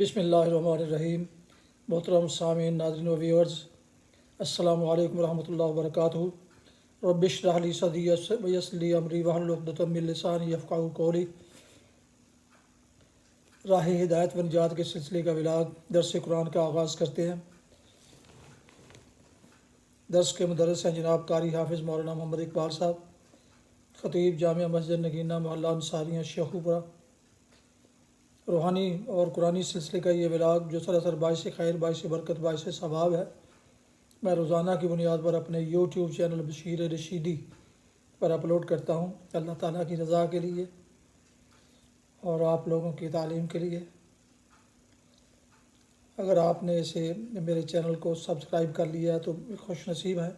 بسم اللہ الرحمن الرحیم۔ محترم سامعین، ناظرین و ویورز، السلام علیکم ورحمۃ اللہ وبرکاتہ۔ رب اشرح لی صدری ویسر لی امری واحلل عقدۃ من لسانی یفقہوا قولی۔ راہ ہدایت و نجات کے سلسلے کا ولاگ درس قرآن کا آغاز کرتے ہیں۔ درس کے مدرس ہیں جناب قاری حافظ مولانا محمد اقبال صاحب، خطیب جامعہ مسجد نگینہ محلہ انصاریہ شیخوپورہ۔ روحانی اور قرآنی سلسلے کا یہ ولاگ جو سراسر باعث خیر، باعث برکت، باعث ثواب ہے، میں روزانہ کی بنیاد پر اپنے یوٹیوب چینل بشیر رشیدی پر اپلوڈ کرتا ہوں، اللہ تعالیٰ کی رضا کے لیے اور آپ لوگوں کی تعلیم کے لیے۔ اگر آپ نے اسے میرے چینل کو سبسکرائب کر لیا ہے تو خوش نصیب ہے،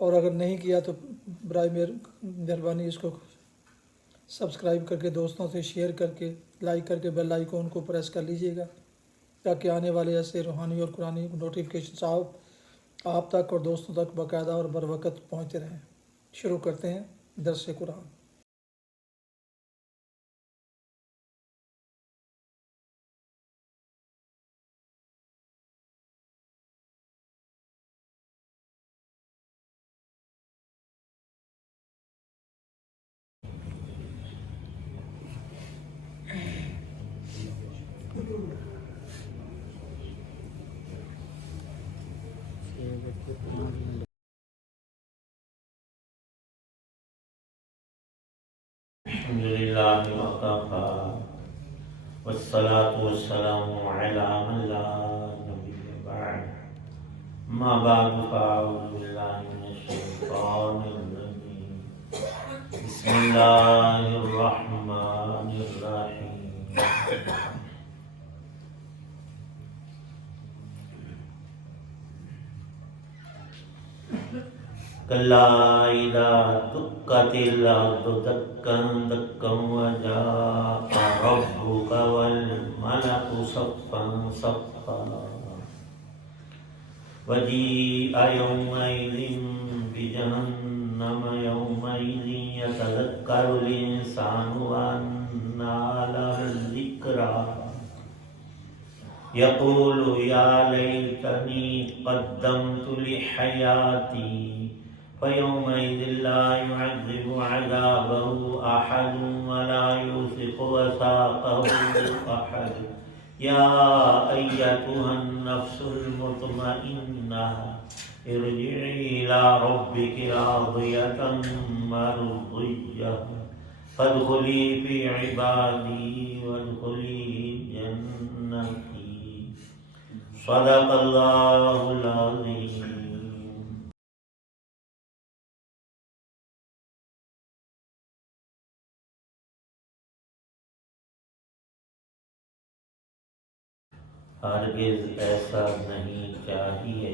اور اگر نہیں کیا تو برائے مہربانی اس کو سبسکرائب کر کے دوستوں سے شیئر کر کے لائک کر کے بیل آئیکن کو پریس کر لیجئے گا، تاکہ آنے والے ایسے روحانی اور قرآنی نوٹیفیکیشن آپ تک اور دوستوں تک باقاعدہ اور بر وقت پہنچتے رہیں۔ شروع کرتے ہیں درس قرآن۔ الحمد لله وكفى والصلاة والسلام على من لا نبي بعد ما بعد فأعوذ بالله من الشيطان الرجيم بسم الله الرحمن الرحيم كلا إذا دكت الأرض دكا دكا وجاء ربك والملك صفا صفا وجيء يومئذ بجهنم يومئذ يتذكر الإنسان وأنى له الذكرى يقول يا ليتني قدمت لحياتي فيومئذ لا يعذب عذابه أحد ولا يوثق وثاقه أحد يا أيتها النفس المطمئنة ارجعي إلى ربك راضية مرضية فادخلي في عبادي وادخلي جنتي صدق الله العظيم۔ ہرگز ایسا نہیں چاہیے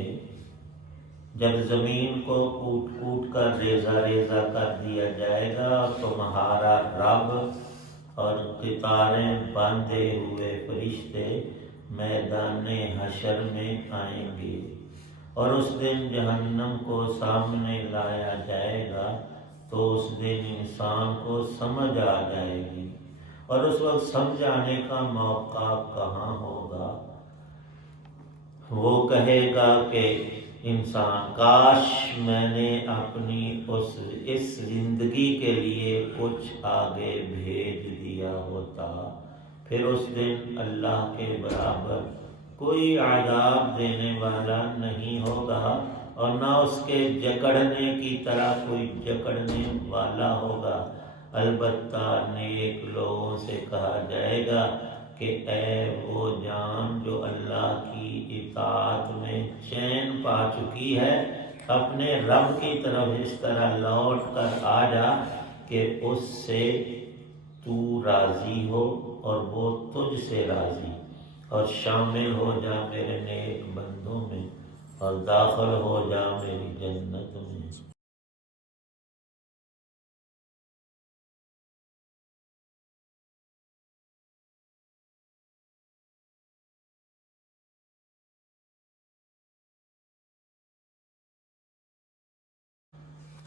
جب زمین کو کوٹ کوٹ کر ریزہ ریزہ کر دیا جائے گا، تمہارا رب اور قطاریں باندھے ہوئے فرشتے میدان حشر میں آئیں گے، اور اس دن جہنم کو سامنے لایا جائے گا تو اس دن انسان کو سمجھ آ جائے گی، اور اس وقت سمجھ آنے کا موقع کہاں ہوگا؟ وہ کہے گا کہ انسان کاش میں نے اپنی اس زندگی کے لیے کچھ آگے بھیج دیا ہوتا۔ پھر اس دن اللہ کے برابر کوئی عذاب دینے والا نہیں ہوگا، اور نہ اس کے جکڑنے کی طرح کوئی جکڑنے والا ہوگا۔ البتہ نیک لوگوں سے کہا جائے گا کہ اے وہ جان جو اللہ کی اطاعت میں چین پا چکی ہے، اپنے رب کی طرف اس طرح لوٹ کر آ جا کہ اس سے تو راضی ہو اور وہ تجھ سے راضی، اور شامل ہو جا میرے نیک بندوں میں اور داخل ہو جا میری جنت میں۔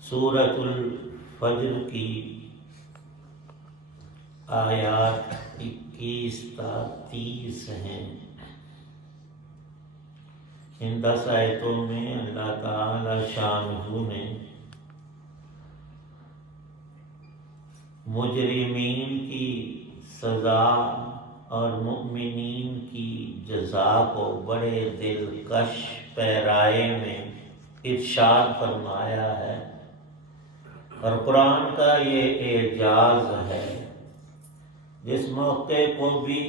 سورۃ الفجر کی آیات 21 تا 30 ہیں۔ ان 10 آیتوں میں اللہ تعالی شانہ نے مجرمین کی سزا اور مؤمنین کی جزا کو بڑے دلکش پیرائے میں ارشاد فرمایا ہے، اور قرآن کا یہ اعجاز ہے۔ جس موقع کو بھی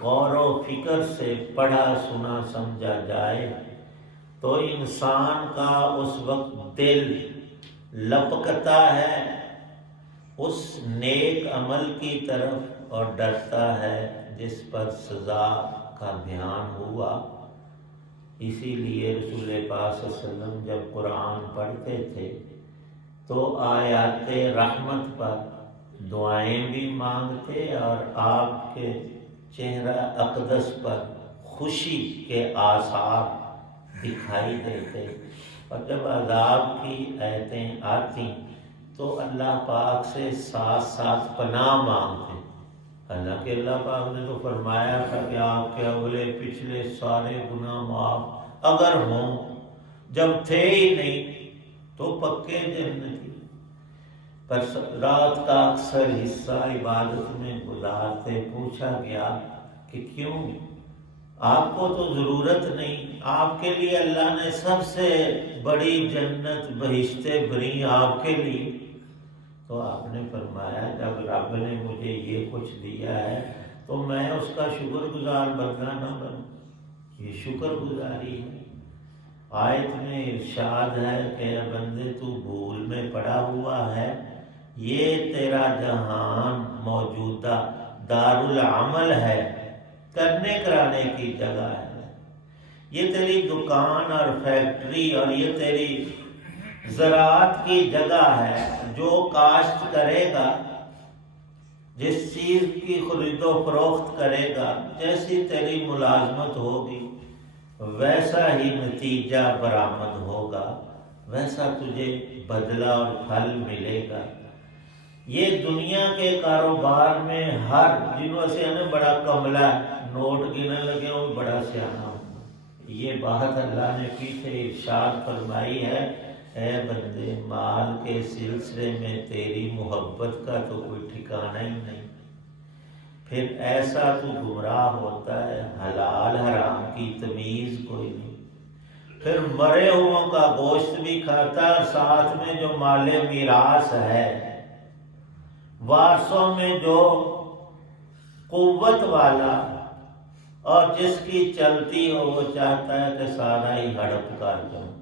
غور و فکر سے پڑھا سنا سمجھا جائے تو انسان کا اس وقت دل لپکتا ہے اس نیک عمل کی طرف اور ڈرتا ہے جس پر سزا کا بیان ہوا۔ اسی لیے رسول پاک صلی اللہ علیہ وسلم جب قرآن پڑھتے تھے تو آیات رحمت پر دعائیں بھی مانگتے اور آپ کے چہرہ اقدس پر خوشی کے آثار دکھائی دیتے، اور جب عذاب کی آیتیں آتی تو اللہ پاک سے ساتھ ساتھ پناہ مانگتے۔ حالانکہ اللہ پاک نے تو فرمایا تھا کہ آپ کے اگلے پچھلے سارے گناہ معاف اگر ہوں، جب تھے ہی نہیں تو پکے جنتی۔ پر رات کا اکثر حصہ عبادت میں گزارتے پوچھا گیا کہ کیوں؟ آپ کو تو ضرورت نہیں، آپ کے لیے اللہ نے سب سے بڑی جنت بہشت بری آپ کے لیے۔ تو آپ نے فرمایا جب رب نے مجھے یہ کچھ دیا ہے تو میں اس کا شکر گزار بندہ نہ بنوں، یہ شکر گزاری ہے۔ آیت میں ارشاد ہے کہ اے بندے تو بھول میں پڑا ہوا ہے، یہ تیرا جہان موجودہ دارالعمل ہے، کرنے کرانے کی جگہ ہے، یہ تیری دکان اور فیکٹری اور یہ تیری زراعت کی جگہ ہے۔ جو کاشت کرے گا، جس چیز کی خرید و فروخت کرے گا، جیسی تیری ملازمت ہوگی ویسا ہی نتیجہ برآمد ہوگا، ویسا تجھے بدلہ اور پھل ملے گا۔ یہ دنیا کے کاروبار میں ہر جنوں سے ہمیں بڑا کملا نوٹ گننے لگے ہوں بڑا سیانا ہوں، یہ بات اللہ نے پیچھے ارشاد فرمائی ہے، اے بندے مال کے سلسلے میں تیری محبت کا تو کوئی ٹھکانہ ہی نہیں، پھر ایسا تو گمراہ ہوتا ہے، حلال حرام کی تمیز کوئی نہیں، پھر مرے ہوں کا گوشت بھی کھاتا ہے، ساتھ میں جو مال میراث ہے، وارثوں میں جو قوت والا اور جس کی چلتی ہو وہ چاہتا ہے کہ سارا ہی ہڑپ کر جاؤں،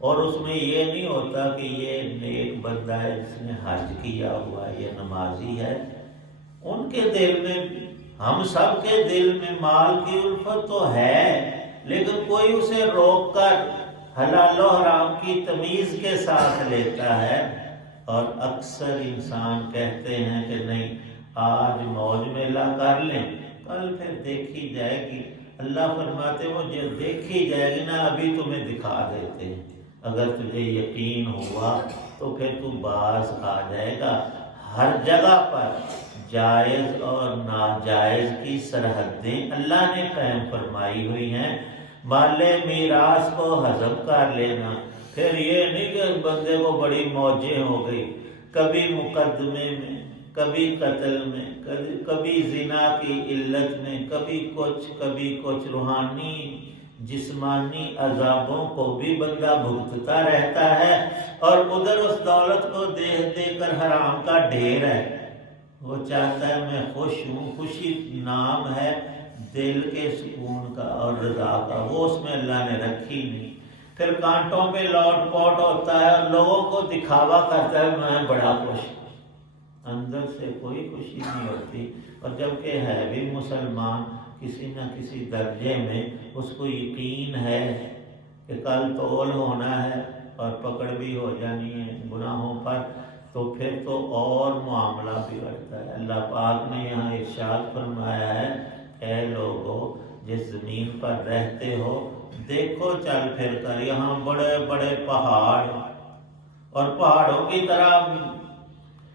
اور اس میں یہ نہیں ہوتا کہ یہ نیک بندہ ہے جس نے حج کیا ہوا ہے، یہ نمازی ہے۔ ان کے دل میں، ہم سب کے دل میں مال کی الفت تو ہے، لیکن کوئی اسے روک کر حلال و حرام کی تمیز کے ساتھ لیتا ہے، اور اکثر انسان کہتے ہیں کہ نہیں آج موج میلہ کر لیں، کل پھر دیکھی جائے گی۔ اللہ فرماتے وہ جو دیکھی جائے گی نا ابھی تمہیں دکھا دیتے ہیں، اگر تجھے یقین ہوا تو پھر تو باز آ جائے گا۔ ہر جگہ پر جائز اور ناجائز کی سرحدیں اللہ نے قائم فرمائی ہوئی ہیں۔ مال میراث کو ہضم کر لینا، پھر یہ نہیں کہ بندے کو بڑی موجیں ہو گئی، کبھی مقدمے میں، کبھی قتل میں، کبھی زنا کی علت میں، کبھی کچھ روحانی جسمانی عذابوں کو بھی بندہ بھگتتا رہتا ہے، اور ادھر اس دولت کو دے کر حرام کا ڈھیر ہے۔ وہ چاہتا ہے میں خوش ہوں، خوشی نام ہے دل کے سکون کا اور رضا کا، وہ اس میں اللہ نے رکھی نہیں۔ پھر کانٹوں پہ لوٹ پوٹ ہوتا ہے اور لوگوں کو دکھاوا کرتا ہے میں بڑا خوش ہوں، اندر سے کوئی خوشی نہیں ہوتی۔ اور جبکہ ہے بھی مسلمان کسی نہ کسی درجے میں، اس کو یقین ہے کہ کل تول ہونا ہے اور پکڑ بھی ہو جانی ہے گناہوں پر، تو پھر تو اور معاملہ بگڑتا ہے۔ اللہ پاک نے یہاں ارشاد فرمایا ہے، اے لوگو جس زمین پر رہتے ہو دیکھو چل پھر کر، یہاں بڑے بڑے پہاڑ اور پہاڑوں کی طرح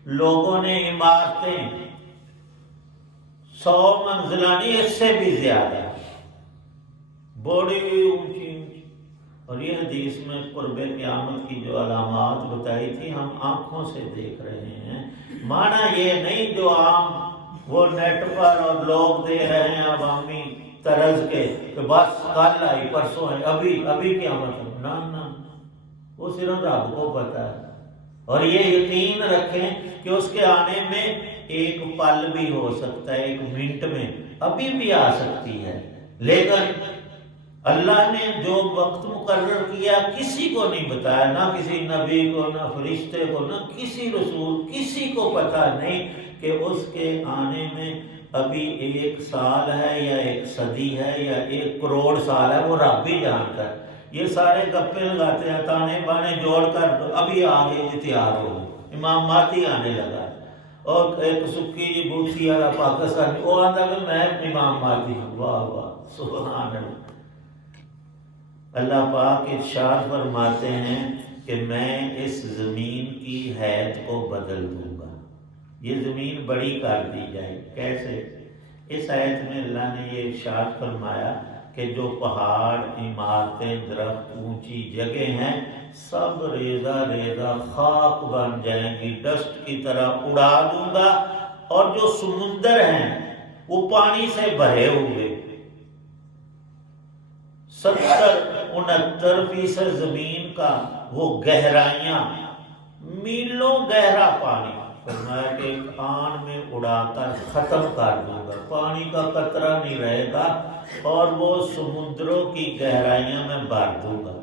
لوگوں نے عمارتیں 100 منزلہ نہیں، اس سے بھی زیادہ بڑی اونچی اونچی. اور یہ حدیث میں قرب قیامت کی جو علامات بتائی تھی ہم آنکھوں سے دیکھ رہے ہیں. معنی یہ نہیں جو عام وہ نیٹ پر اور لوگ دے رہے ہیں عوامی طرز کے کہ بس کل آئی پرسوں ہے ابھی قیامت ہے. نہ وہ صرف رب کو پتہ ہے. اور یہ یقین رکھیں کہ اس کے آنے میں ایک پل بھی ہو سکتا ہے، ایک منٹ میں ابھی بھی آ سکتی ہے. لیکن اللہ نے جو وقت مقرر کیا کسی کو نہیں بتایا، نہ کسی نبی کو، نہ فرشتے کو، نہ کسی رسول، کسی کو پتہ نہیں کہ اس کے آنے میں ابھی 1 سال ہے یا 1 صدی ہے یا 1 کروڑ سال ہے. وہ رب بھی جانتا ہے. یہ سارے گپے لگاتے ہیں، تانے بانے جوڑ کر ابھی آگے تیار ہو. امام مہدی آنے لگا اور ایک سکی جی بوسی والا پاکستانی وہ آتا کہ میں امام مہدی ہوں. واہ واہ سبحان اللہ. اللہ پاک ارشاد فرماتے ہیں کہ میں اس زمین کی حیت کو بدل دوں گا. یہ زمین بڑی کر دی جائے. کیسے؟ اس آیت میں اللہ نے یہ ارشاد فرمایا کہ جو پہاڑ، عمارتیں، درخت، اونچی جگہ ہیں سب ریزہ ریزہ خاک بن جائیں گی، ڈسٹ کی طرح اڑا دوں گا. اور جو سمندر ہیں وہ پانی سے بھرے ہوئے، 70-69% زمین کا وہ گہرائیاں، میلوں گہرا پانی، فرمایا کہ ایک آن میں اڑا کر ختم کر دوں گا. پانی کا قطرہ نہیں رہے گا اور وہ سمندروں کی گہرائیاں میں بھر دوں گا.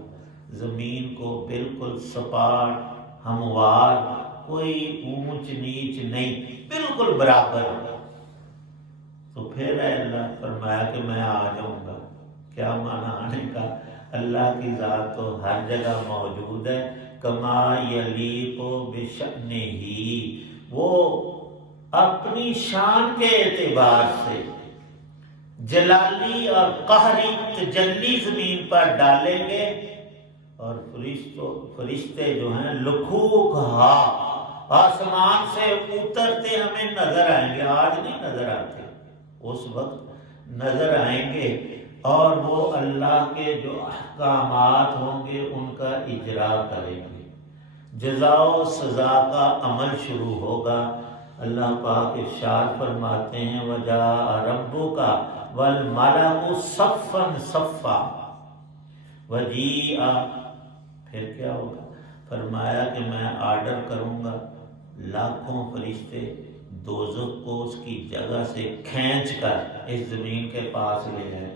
زمین کو بالکل سپاٹ، ہموار، کوئی اونچ نیچ نہیں، بالکل برابر. تو پھر اے اللہ فرمایا کہ میں آ جاؤں گا. کیا معنی آنے کا؟ اللہ کی ذات تو ہر جگہ موجود ہے. کما یلیق بشأنہ، وہ اپنی شان کے اعتبار سے جلالی اور قہری تجلی زمین پر ڈالیں گے. اور فرشتے جو ہیں لکھوک آسمان سے اترتے ہمیں نظر آئیں گے. آج نہیں نظر آتے، اس وقت نظر آئیں گے. اور وہ اللہ کے جو احکامات ہوں گے ان کا اجرا کریں گے. جزا و سزا کا عمل شروع ہوگا. اللہ پاک ارشاد فرماتے ہیں وَجَاءَ رَبُّكَ وَالْمَلَكُ صَفًّا صَفًّا وَجِيءَ. پھر کیا ہوگا؟ فرمایا کہ میں آرڈر کروں گا، لاکھوں فرشتے دوزخ کو اس کی جگہ سے کھینچ کر اس زمین کے پاس لے جائیں.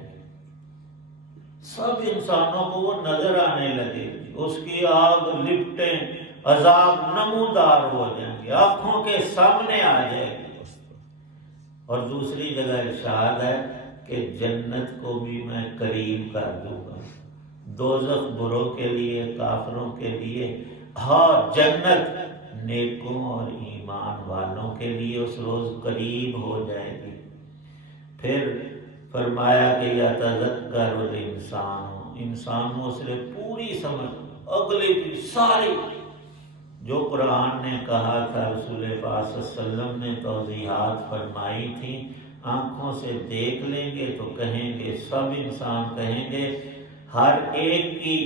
سب انسانوں کو وہ نظر آنے لگے گی، اس کی آگ لپٹیں عذاب نمودار ہو جائیں گے، آنکھوں کے سامنے آ جائے گی. اور دوسری جگہ ارشاد ہے کہ جنت کو بھی میں قریب کر دوں گا. دوزخ بروں کے لیے، کافروں کے لیے، اور جنت نیکوں اور ایمان والوں کے لیے اس روز قریب ہو جائے گی. پھر فرمایا کہ یتذکر الانسان، انسان کو صرف پوری سمجھ اگلی کی ساری جو قرآن نے کہا تھا، رسول پاک صلی اللہ علیہ وسلم نے توضیحات فرمائی تھی، آنکھوں سے دیکھ لیں گے تو کہیں گے، سب انسان کہیں گے، ہر ایک کی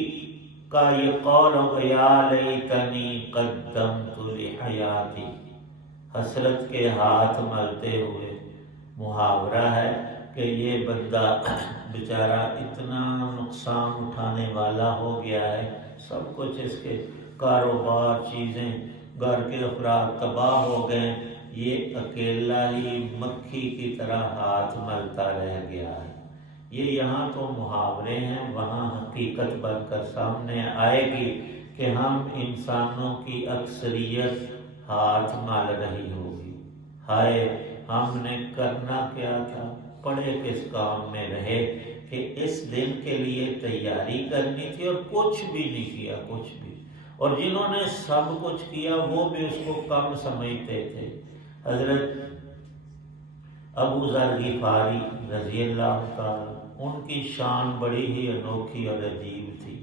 کا یہ قول ہوگا یا لیتنی قدمت لحیاتی. حسرت کے ہاتھ ملتے ہوئے محاورہ ہے کہ یہ بندہ بیچارہ اتنا نقصان اٹھانے والا ہو گیا ہے، سب کچھ اس کے کاروبار، چیزیں، گھر کے افراد تباہ ہو گئے، یہ اکیلا ہی مکھی کی طرح ہاتھ ملتا رہ گیا ہے. یہ یہاں تو محاورے ہیں، وہاں حقیقت بن کر سامنے آئے گی کہ ہم انسانوں کی اکثریت ہاتھ مال رہی ہوگی. ہائے ہم نے کرنا کیا تھا، پڑے کس کام میں رہے کہ اس دن کے لیے تیاری کرنی تھی اور کچھ بھی نہیں کیا، کچھ بھی. اور جنہوں نے سب کچھ کیا وہ بھی اس کو کم سمجھتے تھے. حضرت ابو ذر غفاری رضی اللہ تعالی، ان کی شان بڑی ہی انوکھی اور عجیب تھی.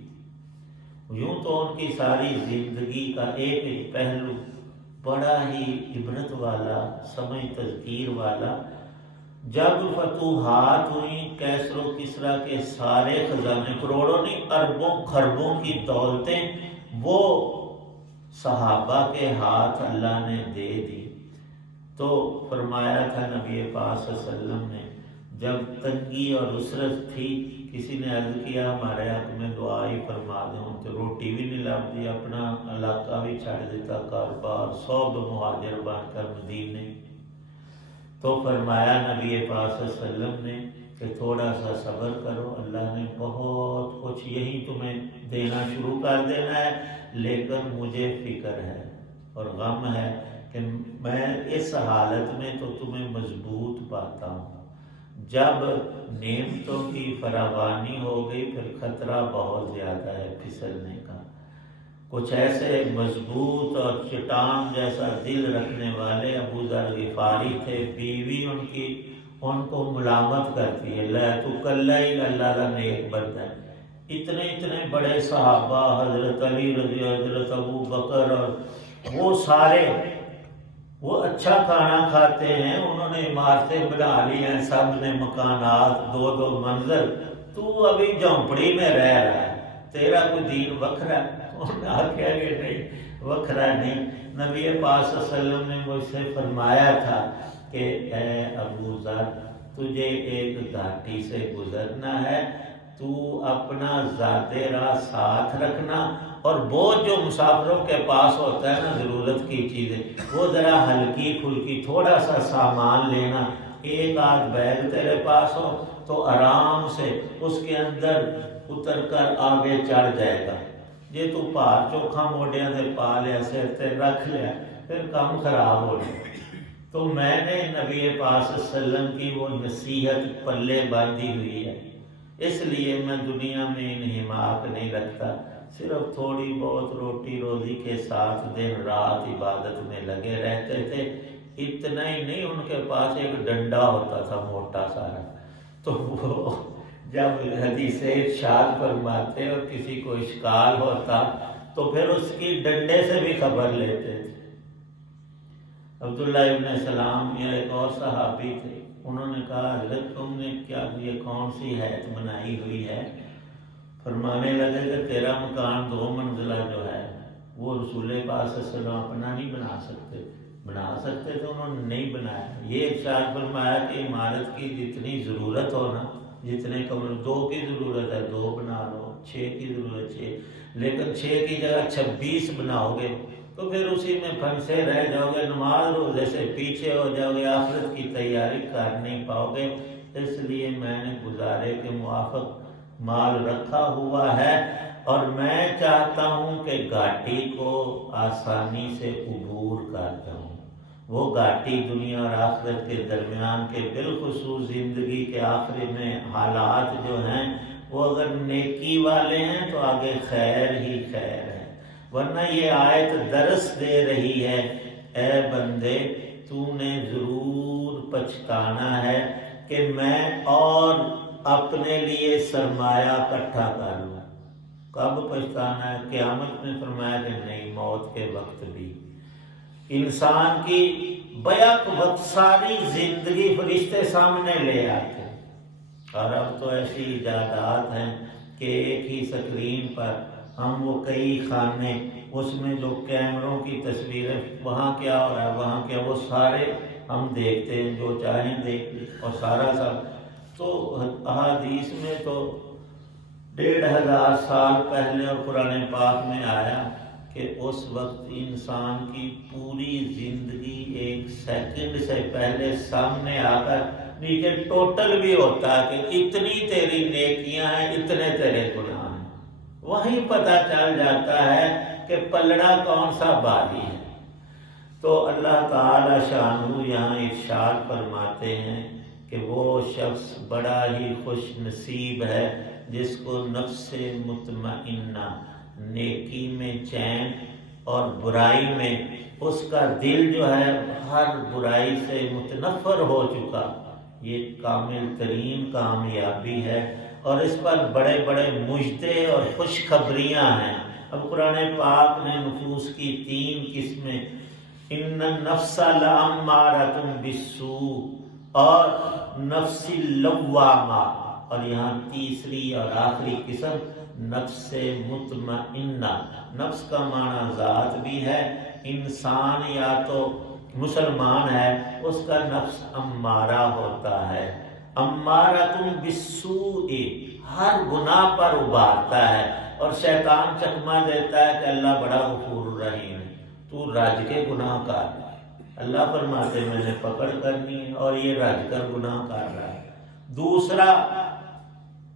یوں تو ان کی ساری زندگی کا ایک ایک پہلو بڑا ہی عبرت والا، سمجھ تذکیر والا۔ جب فتوحات ہوئیں، کیسر و کسریٰ کے سارے خزانے، کروڑوں نہیں اربوں خربوں کی دولتیں وہ صحابہ کے ہاتھ اللہ نے دے دی۔ تو فرمایا تھا نبی پاک صلی اللہ علیہ وسلم نے، جب تنگی اور عسرت تھی، کسی نے عرض کیا ہمارے حق میں دعا ہی فرما دیں، تو روٹی بھی نہیں لبھی، اپنا علاقہ بھی چھڑ دیتا، کاروبار، 100 مہاجر بن کر مدینے۔ تو فرمایا نبی پاک صلی اللہ علیہ وسلم نے کہ تھوڑا سا صبر کرو، اللہ نے بہت کچھ یہی تمہیں دینا شروع کر دینا ہے، لیکن مجھے فکر ہے اور غم ہے کہ میں اس حالت میں تو تمہیں مضبوط پاتا ہوں، جب نعمتوں کی فراوانی ہو گئی پھر خطرہ بہت زیادہ ہے پھسلنے کا۔ کچھ ایسے مضبوط اور چٹان جیسا دل رکھنے والے ابو ذر غفاری تھے، بیوی ان کو ملامت کرتی ہے، لے تو کلہ ہی اللہ کا نیک بندہ ہے۔ اتنے بڑے صحابہ، حضرت علی رضی اللہ، حضرت ابو بکر، اور وہ سارے وہ اچھا کھانا کھاتے ہیں، انہوں نے عمارتیں بنا لی ہیں، سب نے مکانات، 2 منزل، تو ابھی جھونپڑی میں رہ رہا ہے، تیرا کوئی دین وکھرا ہے؟ انہوں نے آخیا کہ نہیں، وکھرا نہیں۔ نبی پاک صلی اللہ علیہ وسلم نے مجھ سے فرمایا تھا کہ اے ابو ذر، تجھے ایک گھاٹی سے گزرنا ہے، تو اپنا ذاتے راہ ساتھ رکھنا، اور بوجھ جو مسافروں کے پاس ہوتا ہے نا، ضرورت کی چیزیں، وہ ذرا ہلکی پھلکی تھوڑا سا سامان لینا، 1 بیگ تیرے پاس ہو تو آرام سے اس کے اندر اتر کر آگے چڑھ جائے گا۔ یہ تو پار چوکھا موڈیاں سے پا لیا، سر تے رکھ لیا، پھر کام خراب ہو جائے۔ تو میں نے نبی پاک صلی اللہ علیہ وسلم کی وہ نصیحت پلے باندھی ہوئی ہے، اس لیے میں دنیا میں انہماک نہیں رکھتا، صرف تھوڑی بہت روٹی روزی کے ساتھ دن رات عبادت میں لگے رہتے تھے۔ اتنا ہی نہیں، ان کے پاس ایک ڈنڈا ہوتا تھا موٹا سارا، تو وہ جب حدیث ارشاد فرماتے اور کسی کو اشکال ہوتا تو پھر اس کی ڈنڈے سے بھی خبر لیتے تھے۔ عبداللہ ابن سلام یا ایک اور صحابی تھے، انہوں نے کہا حضرت تم نے کیا یہ کون سی حیت بنائی ہوئی ہے؟ فرمانے لگے کہ تیرا مکان 2 منزلہ جو ہے وہ رسول پاک صلی اللہ علیہ وسلم اپنا نہیں بنا سکتے تھے، انہوں نے نہیں بنایا۔ یہ ارشاد فرمایا کہ عمارت کی جتنی ضرورت ہو نا، جتنے کمرے، 2 کی ضرورت ہے 2 بنا لو، 6 کی ضرورت 6، لیکن 6 کی جگہ 26 بناؤ گے تو پھر اسی میں پھنسے رہ جاؤ گے، نماز روزے سے پیچھے ہو جاؤ گے، آخرت کی تیاری کر نہیں پاؤ گے۔ اس لیے میں نے گزارے کے موافق مال رکھا ہوا ہے، اور میں چاہتا ہوں کہ گھاٹی کو آسانی سے عبور کر جاؤں۔ وہ گھاٹی دنیا اور آخرت کے درمیان کے بالخصوص زندگی کے آخری میں حالات جو ہیں وہ اگر نیکی والے ہیں تو آگے خیر ہی خیر ہے، ورنہ یہ آیت درس دے رہی ہے، اے بندے تو نے ضرور پچھتانا ہے کہ میں اور اپنے لیے سرمایہ اکٹھا کر لوں۔ کب پچھتانا ہے؟ قیامت میں فرمایا کہ نہیں، موت کے وقت بھی۔ انسان کی بیک وقت ساری زندگی فرشتے سامنے لے آتے ہیں، اور اب تو ایسی ایجادات ہیں کہ ایک ہی سکرین پر ہم وہ کئی خانے، اس میں جو کیمروں کی تصویریں، وہاں کیا ہو رہا ہے، وہاں کیا، وہ سارے ہم دیکھتے ہیں، جو چاہیں دیکھ لیں، اور سارا سب تو احادیث میں تو 1500 سال پہلے اور قرآن پاک میں آیا کہ اس وقت انسان کی پوری زندگی 1 سیکنڈ سے پہلے سامنے آ کر نیچے ٹوٹل بھی ہوتا ہے کہ اتنی تیری نیکیاں ہیں، اتنے تیرے گناہ ہیں، وہیں پتہ چل جاتا ہے کہ پلڑا کون سا باری ہے۔ تو اللہ تعالی شانہ یہاں ارشاد فرماتے ہیں کہ وہ شخص بڑا ہی خوش نصیب ہے جس کو نفس مطمئنہ، نیکی میں چین اور برائی میں اس کا دل جو ہے ہر برائی سے متنفر ہو چکا، یہ کامل ترین کامیابی ہے، اور اس پر بڑے بڑے مجدے اور خوشخبریاں ہیں۔ اب قرآن پاک نے نفوس کی 3 قسمیں ان النفس لامارۃ بالسوء اور نفس لوامہ، اور یہاں تیسری اور آخری قسم نفس مطمئنہ۔ نفس کا معنی ذات بھی ہے، انسان یا تو مسلمان ہے اس کا نفس امارہ ہوتا ہے، امارۃ بالسوء، ہر گناہ پر ابھارتا ہے، اور شیطان چکمہ دیتا ہے کہ اللہ بڑا غفور رحیم ہے، تو رج کے گناہ کر۔ اللہ فرماتے میں نے پکڑ کرنی ہے اور یہ رج کر گناہ کر رہا ہے۔ دوسرا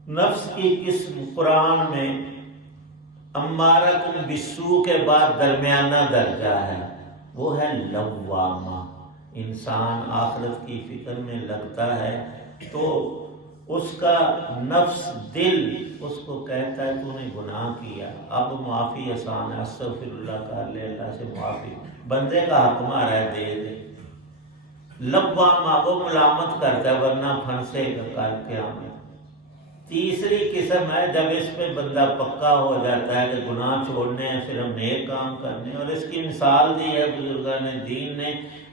نفس کی قسم قرآن میں امارۃ بالسوء کے بعد درمیانہ درجہ ہے، وہ ہے لوامہ۔ انسان آخرت کی فکر میں لگتا ہے تو اس کا نفس دل اس کو کہتا ہے تو نے گناہ کیا، اب معافی آسان ہے، استغفر اللہ کر لے، اللہ سے معافی، بندے کا حق مارا ہے دے دے۔ لوامہ وہ ملامت کرتا ہے ورنہ پھنسے گا کل قیامت۔ تیسری قسم ہے جب اس پہ بندہ پکا ہو جاتا ہے کہ گناہ چھوڑنے ہیں، صرف نیک کام کرنے، اور اس کی مثال دی ہے بزرگان دین نے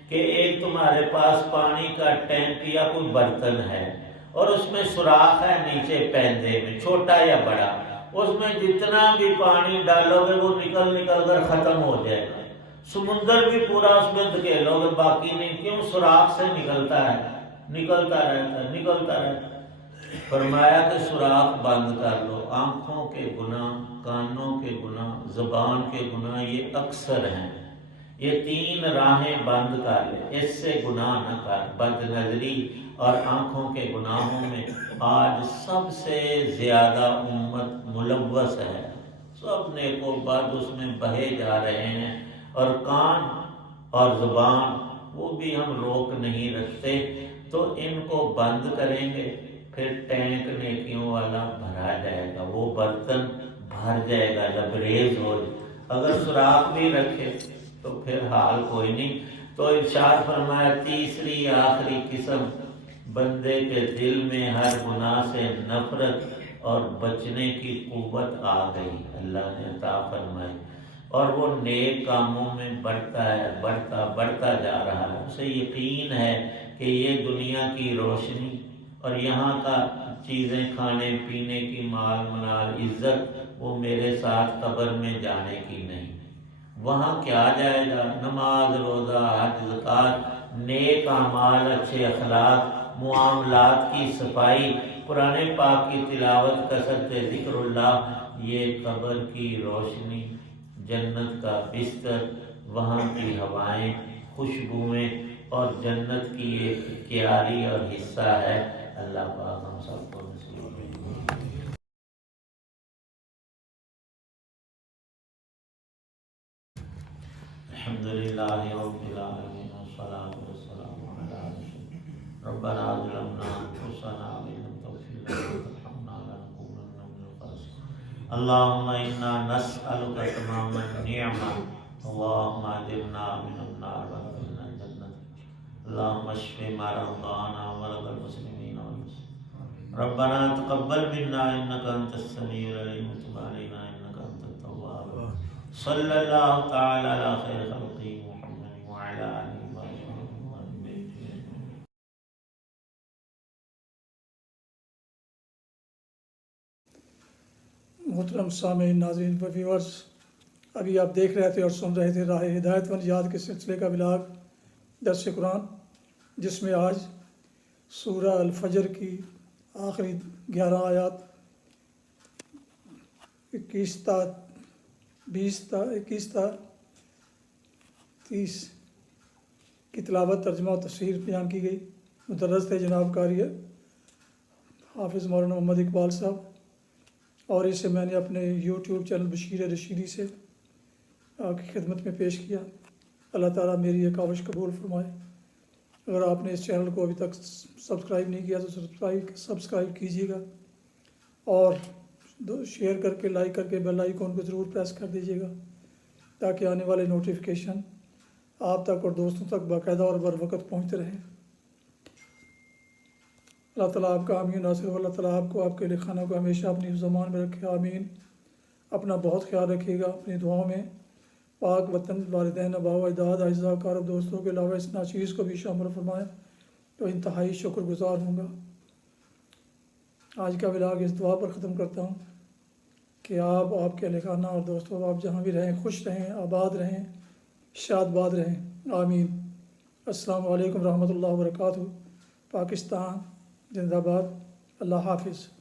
کہ ایک تمہارے پاس پانی کا ٹینک یا کوئی برتن ہے اور اس میں سوراخ ہے نیچے پیندے میں، چھوٹا یا بڑا، اس میں جتنا بھی پانی ڈالو گے وہ نکل نکل کر ختم ہو جائے گا، سمندر بھی پورا اس میں دھکیلو گے باقی نہیں، کیوں؟ سوراخ سے نکلتا ہے، نکلتا رہتا ہے، نکلتا رہتا ہے۔ فرمایا کہ سوراخ بند کر لو، آنکھوں کے گناہ، کانوں کے گناہ، زبان کے گناہ یہ اکثر ہیں، یہ تین راہیں بند کر لے، اس سے گناہ نہ کر۔ بد نظری اور آنکھوں کے گناہوں میں آج سب سے زیادہ امت ملوث ہے، سب نیک و بد اس میں بہے جا رہے ہیں، اور کان اور زبان وہ بھی ہم روک نہیں رکھتے، تو ان کو بند کریں گے پھر ٹینک نیکیوں والا بھرا جائے گا، وہ برتن بھر جائے گا، لبریز ہو جائے۔ اگر سوراخ بھی رکھے تو پھر حال کوئی نہیں۔ تو ارشاد فرمایا تیسری آخری قسم بندے کے دل میں ہر گناہ سے نفرت اور بچنے کی قوت آ گئی، اللہ نے عطا فرمائی، اور وہ نیک کاموں میں بڑھتا ہے، بڑھتا جا رہا ہے، اسے یقین ہے کہ یہ دنیا کی روشنی اور یہاں کا چیزیں کھانے پینے کی، مال منال، عزت، وہ میرے ساتھ قبر میں جانے کی نہیں، وہاں کیا جائے گا؟ نماز، روزہ، حج، زکوٰۃ، نیک اعمال، اچھے اخلاق، معاملات کی صفائی، قرآن پاک کی تلاوت، کثرت ذکر اللہ، یہ قبر کی روشنی، جنت کا بستر، وہاں کی ہوائیں، خوشبوئیں، اور جنت کی ایک کیاری اور حصہ ہے۔ اللہ پاک ہم سب کو نصیب کرے۔ الحمدللہ رب العالمین والصلاة والسلام علی رسول ربنا ظلمنا انفسنا وإن لم تغفر لنا وترحمنا لنكونن من الخاسرين اللهم انا نسألك تمام النعمة اللهم اجرنا من النار وادخلنا الجنة اللهم اشف مرضانا ومرضى المسلمين والمسلمين ربنا تقبل منا انك انت السميع العليم وتب علينا انك انت التواب صلی اللہ تعالی علی خیر خلقہ محمد وعلی آلہ وصحبہ وسلم۔ محترم سامعین، ناظرین و ویورز، ابھی آپ دیکھ رہے تھے اور سن رہے تھے راہ ہدایت و نجات کے سلسلے کا ولاگ درس قرآن، جس میں آج سورہ الفجر کی آخری 11 آیات 21 تا 20 تا 21 تا 30 کی تلاوت، ترجمہ و تفسیر بیان کی گئی۔ مدرس تھے جناب قاری حافظ مولانا محمد اقبال صاحب، اور اسے میں نے اپنے یوٹیوب چینل بشیر رشیدی سے آپ کی خدمت میں پیش کیا۔ اللہ تعالیٰ میری یہ کاوش قبول فرمائے۔ اگر آپ نے اس چینل کو ابھی تک سبسکرائب نہیں کیا تو سبسکرائب کیجیے گا، اور شیئر کر کے، لائک کر کے بیل آئیکن کو ضرور پریس کر دیجیے گا، تاکہ آنے والے نوٹیفیکیشن آپ تک اور دوستوں تک باقاعدہ اور بر وقت پہنچتے رہیں۔ اللہ تعالیٰ آپ کا آمین ناصر ہو۔ اللہ تعالیٰ آپ کو، آپ کے لکھانوں کو ہمیشہ اپنی زمان میں رکھے، آمین۔ اپنا بہت خیال رکھیے گا، اپنی دعاؤں میں پاک وطن، والدین، آباء و اجداد، اعزاء اقارب، دوستوں کے علاوہ اس ناچیز کو بھی شامل فرمائیں تو انتہائی شکر گزار ہوں گا۔ آج کا ولاگ اس دعا پر ختم کرتا ہوں کہ آپ کے اہل خانہ اور دوستوں، آپ جہاں بھی رہیں خوش رہیں، آباد رہیں، شاد باد رہیں، آمین۔ السلام علیکم ورحمۃ اللہ وبرکاتہ۔ پاکستان زندہ باد۔ اللہ حافظ۔